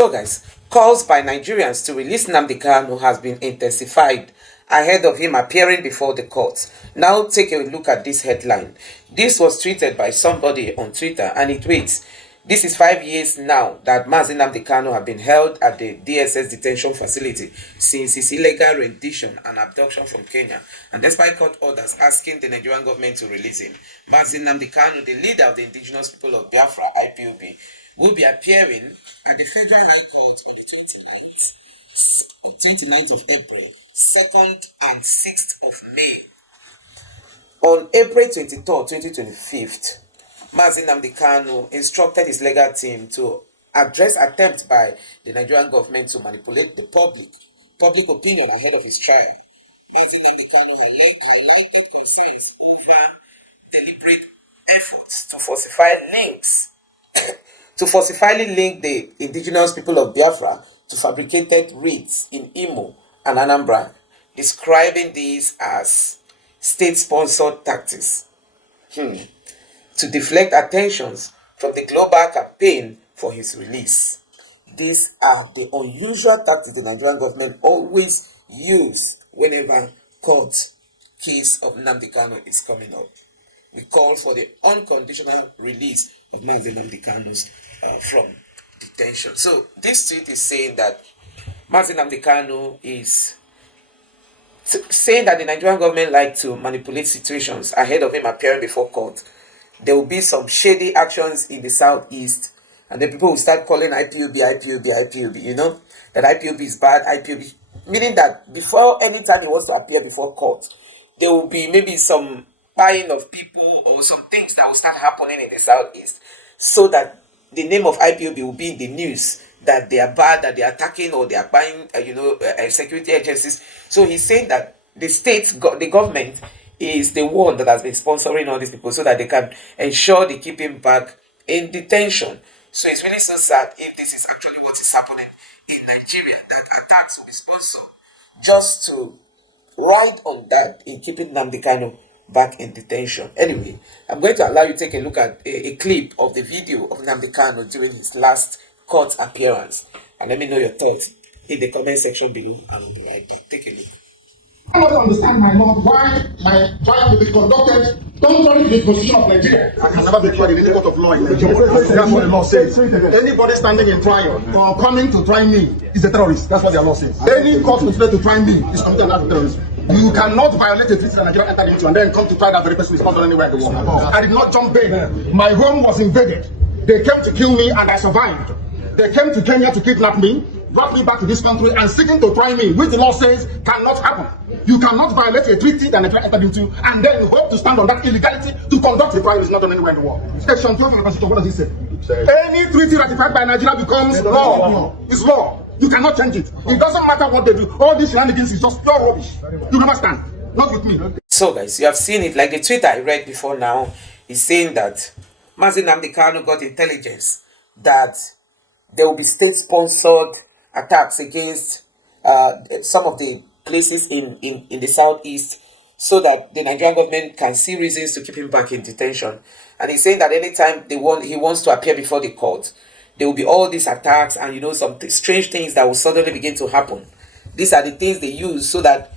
So guys, calls by Nigerians to release Nnamdi Kanu has been intensified ahead of him appearing before the court. Now take a look at this headline. This was tweeted by somebody on Twitter and it reads, "This is 5 years now that Mazi Nnamdi Kanu have been held at the DSS detention facility since his illegal rendition and abduction from Kenya, and despite court orders asking the Nigerian government to release him, Mazi Nnamdi Kanu, the leader of the indigenous people of Biafra, IPOB, will be appearing at the Federal High Court on the 29th of April, 2nd and 6th of May. On April 23rd, 2025, Mazi Nnamdi Kanu instructed his legal team to address attempts by the Nigerian government to manipulate the public opinion ahead of his trial. Mazi Nnamdi Kanu highlighted concerns over deliberate efforts to falsifyly link the indigenous people of Biafra to fabricated wreaths in Imo and Anambra, describing these as state-sponsored tactics to deflect attentions from the global campaign for his release. These are the unusual tactics the Nigerian government always use whenever court case of Nnamdi Kanu is coming up. We call for the unconditional release of Mazi Nnamdi Kanu from detention. So this tweet is saying that Mazi Nnamdi Kanu is saying that the Nigerian government like to manipulate situations ahead of him appearing before court. There will be some shady actions in the southeast, and then people will start calling IPOB, you know, that IPOB is bad, IPOB, meaning that before any time he wants to appear before court, there will be maybe some buying of people or some things that will start happening in the southeast, so that the name of IPOB will be in the news that they are bad, that they are attacking or they are buying, security agencies. So he's saying that the government is the one that has been sponsoring all these people so that they can ensure they keep him back in detention. So it's really so sad if this is actually what is happening in Nigeria, that attacks will be sponsored just to ride on that in keeping Nnamdi Kanu back in detention. Anyway, I'm going to allow you to take a look at a clip of the video of Nnamdi Kanu during his last court appearance, and let me know your thoughts in the comment section below. I'll be right back. Take a look. I want to understand, my Lord, why my trial will be conducted contrary to the Constitution of Nigeria. I can never be tried in any court of law in Nigeria. That's what the law says. Anybody standing in trial or coming to try me is a terrorist. That's what the law says. Any court considered to try me is committed as a terrorist. You cannot violate a treaty that Nigeria entered into and then come to try that very person is sponsored anywhere in the world. I did not jump in. My home was invaded. They came to kill me and I survived. They came to Kenya to kidnap me, brought me back to this country and seeking to try me, which the law says cannot happen. You cannot violate a treaty that Nigeria entered into and then hope to stand on that illegality to conduct a trial is not done anywhere in the world. Section 12 of the Constitution, what does it say? Any treaty ratified by Nigeria becomes law. It's law. You cannot change it. It doesn't matter what they do. All these shenanigans is just pure rubbish. You understand? Not with me. So guys, you have seen it. Like the tweet I read before now is saying that Mazi Nnamdi Kanu got intelligence that there will be state-sponsored attacks against some of the places in the southeast, so that the Nigerian government can see reasons to keep him back in detention. And he's saying that anytime he wants to appear before the court, there will be all these attacks and some strange things that will suddenly begin to happen. These are the things they use so that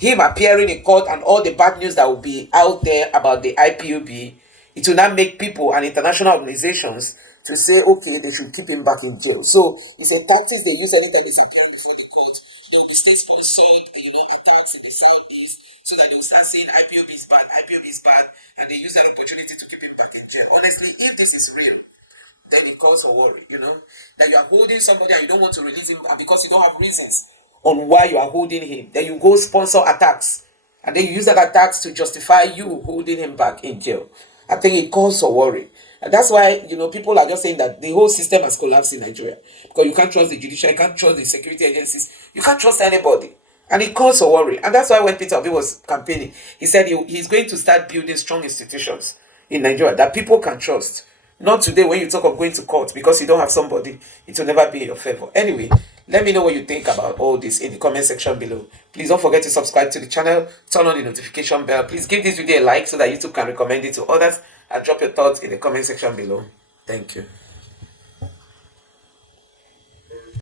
him appearing in court and all the bad news that will be out there about the IPOB, it will not make people and international organizations to say, okay, they should keep him back in jail. So it's a tactics they use anytime he's appearing before the court. There will be state-sponsored, attacks in the southeast, so that they will start saying IPOB is bad, and they use that opportunity to keep him back in jail. Honestly, if this is real, then it calls for worry, that you are holding somebody and you don't want to release him, and because you don't have reasons on why you are holding him, then you go sponsor attacks, and then you use that attacks to justify you holding him back in jail. I think it calls for worry. And that's why, people are just saying that the whole system has collapsed in Nigeria. Because you can't trust the judiciary, you can't trust the security agencies, you can't trust anybody. And it calls for worry. And that's why when Peter Obi was campaigning, he said he's going to start building strong institutions in Nigeria that people can trust. Not today when you talk of going to court because you don't have somebody, it will never be in your favor. Anyway, let me know what you think about all this in the comment section below. Please don't forget to subscribe to the channel, turn on the notification bell. Please give this video a like so that YouTube can recommend it to others, and drop your thoughts in the comment section below. Thank you.